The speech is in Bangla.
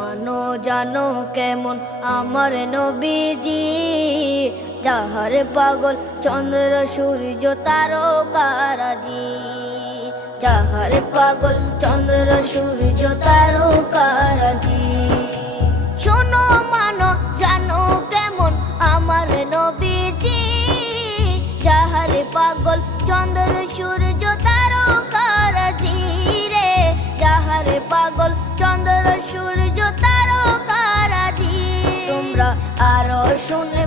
মানো জানো কেমন আমার নবীজি, যাহার পাগল চন্দ্র সূর্য তারকারাজি, যাহার পাগল চন্দ্র সূর্য তারকারাজি। শোনো মানো জানো কেমন আমার নবীজি, যাহার পাগল চন্দ্র সূর্য তারকারাজি রে, যাহার পাগল চন্দ্র সূর্য তারকারাজি। তোমরা আরো শুনে